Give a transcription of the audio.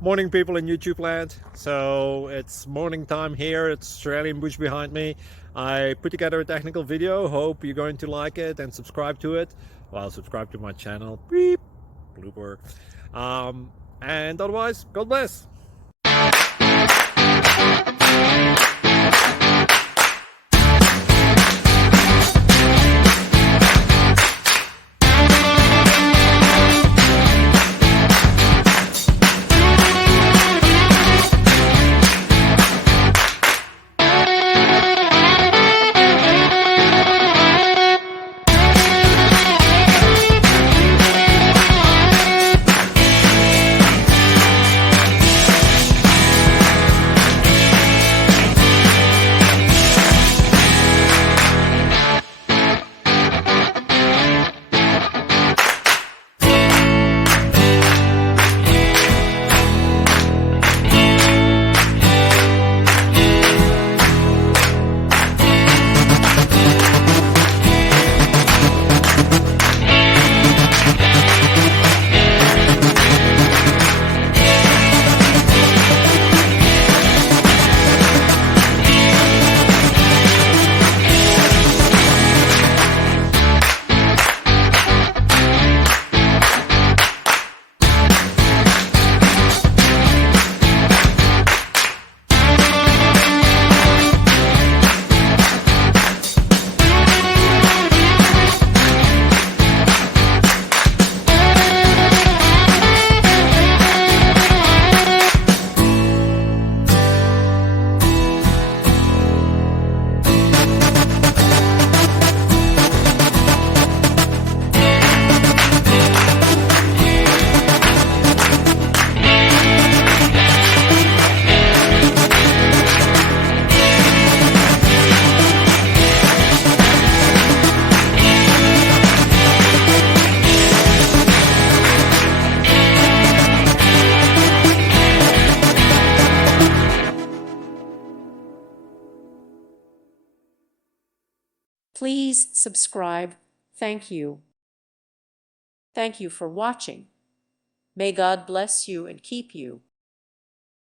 Morning, people in YouTube land. So it's morning time here. It's Australian bush behind me. I put together a technical video. Hope you're going to like it and subscribe to it. Well, subscribe to my channel. Beep. Blooper. And otherwise, God bless. Please subscribe. Thank you. Thank you for watching. May God bless you and keep you.